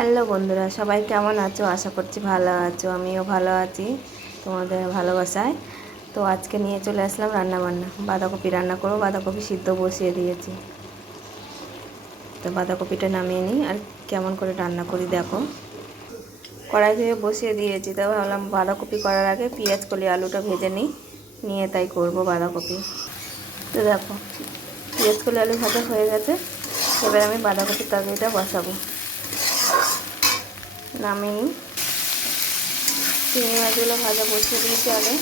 Hello বন্ধুরা, সবাই কেমন আছো? আশা করছি ভালো আছো, আমিও ভালো আছি তোমাদের ভালোবাসায়। তো আজকে নিয়ে চলে আসলাম রান্না বান্না বাঁধাকপি রান্না করব, বাঁধাকপি সিদ্ধ বসিয়ে দিয়েছি। তো বাঁধাকপিটা নামিয়ে নিই আর কেমন করে রান্না করি দেখো। কড়াই ধুয়ে বসিয়ে দিয়েছি, তো ভাবলাম বাঁধাকপি করার আগে পেঁয়াজ কলি আলুটা ভেজে নিই, নিয়ে তাই করব বাঁধাকপি। তো দেখো, পেঁয়াজ কলি আলু ভাজা হয়ে গেছে, এবার আমি বাঁধাকপির তরকারিটা বসাবো। নামিয়ে নিই চিংড়ি মাছগুলো ভাজা বসিয়ে দিয়েছি আগে।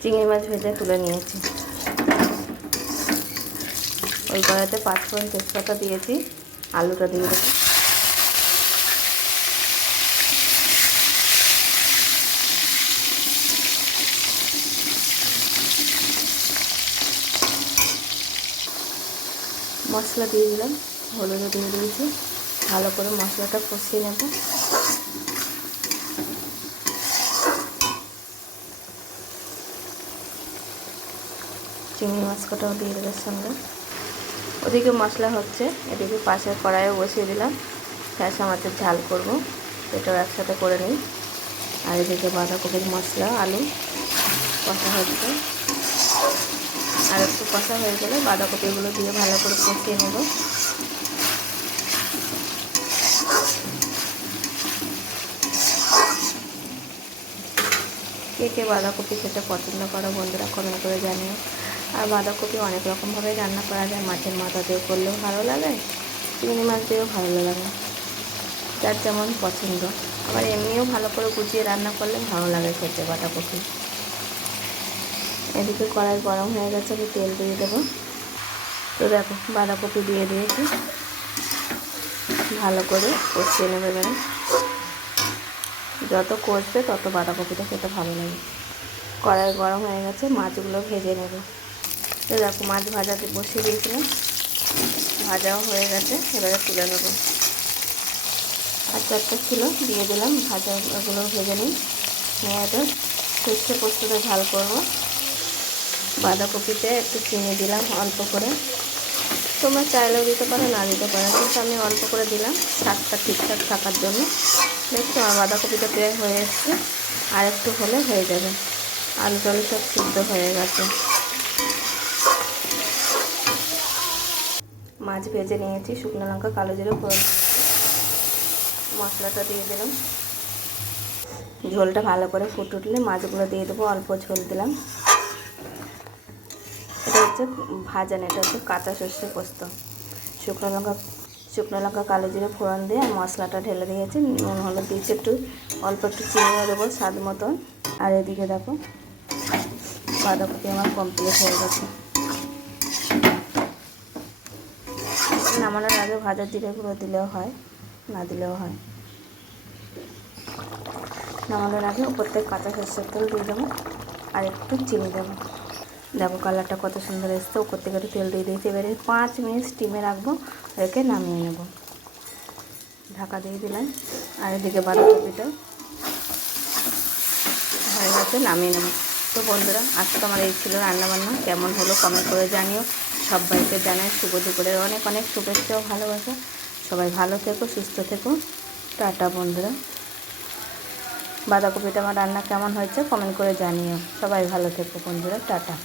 চিংড়ি মাছ ভেজে তুলে নিয়েছি। ওই কড়াতে পাঁচ পাঁচফোড়ন তেজপাতা দিয়েছি, আলুটা দিয়ে দেবো মশলা দিয়ে দিলাম, হলুদও দিয়ে দিয়েছি। ভালো করে মশলাটা কষিয়ে নেব। চিংড়ি মাছ কটাও দিয়ে দেবে সঙ্গে। ওদিকে মশলা হচ্ছে, এদিকে পাশের কড়াইও বসিয়ে দিলাম। ফ্যাসা মাছের ঝাল করব, এটাও একসাথে করে নিই। আর এদিকে বাঁধাকপির মশলা, আলু কষা হচ্ছে। আর একটু কষা হয়ে গেলে বাঁধাকপিগুলো দিয়ে ভালো করে কষিয়ে নেব। কে কে বাঁধাকপি খেতে পছন্দ করো বন্ধুরা কমেন্ট করে জানিও। আর বাঁধাকপি অনেক রকমভাবে রান্না করা যায়, মাছের মাথা দিয়ে করলেও ভালো লাগে, চিংড়ি মাছ দিয়েও ভালো লাগে। যার যেমন পছন্দ। আবার এমনিও ভালো করে গুছিয়ে রান্না করলে ভালো লাগে খেতে বাঁধাকপি। এদিকে কড়াই গরম হয়ে গেছে, আমি তেল দিয়ে দেবো। তো দেখো, বাঁধাকপি দিয়ে দিয়েছি। ভালো করে কষিয়ে নেবে এবারে। যত কষবে তত বাঁধাকপিটা খেতে ভালো লাগে। কড়াই গরম হয়ে গেছে, মাছগুলো ভেজে নেব। তো দেখো, মাছ ভাজাতে বসিয়ে দিয়েছিলাম। ভাজাও হয়ে গেছে, এবারে তুলে নেব। আর চারটে ছিল, দিয়ে দিলাম। ভাজাগুলো ভেজে নিই। এটা সর্ষে পোস্ততে ঝাল করব। বাঁধাকপিতে একটু চিনি দিলাম অল্প করে। তোমরা চাইলেও দিতে পারো, না দিতে পারো। কিন্তু আমি অল্প করে দিলাম স্বাদটা ঠিকঠাক থাকার জন্য। দেখছ, আমার বাঁধাকপিটা প্রায় হয়ে এসছে। আর একটু হলে হয়ে যাবে। আলু টালু সব সিদ্ধ হয়ে গেছে। মাছ ভেজে নিয়েছি শুকনো লঙ্কা, কালো জিরে মশলাটা দিয়ে দিলাম। ঝোলটা ভালো করে ফুট উঠলে মাছগুলো দিয়ে দেবো। অল্প ঝোল দিলাম। হচ্ছে ভাজান এটা হচ্ছে কাঁচা সর্ষে পোস্ত। শুকনো লঙ্কা শুকনো লঙ্কা, কালো জিরে, ফোড়ন দিয়ে মশলাটা ঢেলে দিয়েছি, নুন, হলুদ দিয়েছি, একটু অল্প একটু চিনিও দেবো স্বাদ মতন। আর এদিকে দেখো, বাঁধাকপি আমার কমপ্লিট হয়ে গেছে। নামানোর আগে ভাজার জিরে গুঁড়ো দিলেও হয়, না দিলেও হয়। নামানোর আগে উপর থেকে কাঁচা সর্ষের তেল দিয়ে দেবো, আর একটু চিনি দেবো। দেখো কালারটা কত সুন্দর এসছে। থেকে একটু তেল দিয়ে দিয়েছি। এবারে পাঁচ মিনিট স্টিমে রাখব রেখে নামিয়ে নেব। ঢাকা দিয়ে দিলাম। আর এদিকে বাঁধাকপিটা হয়ে গেছে, নামিয়ে নেব। তো বন্ধুরা, আজকে আমার এই ছিল রান্নাবান্না। কেমন হলো কমেন্ট করে জানিও। সবাইকে জানাই শুভ দুপুরের অনেক অনেক শুভেচ্ছা ও ভালোবাসা। সবাই ভালো থেকো, সুস্থ থেকো। টাটা বন্ধুরা। বাঁধাকপিটা আমার রান্না কেমন হয়েছে কমেন্ট করে জানিও। সবাই ভালো থেকো বন্ধুরা, টাটা।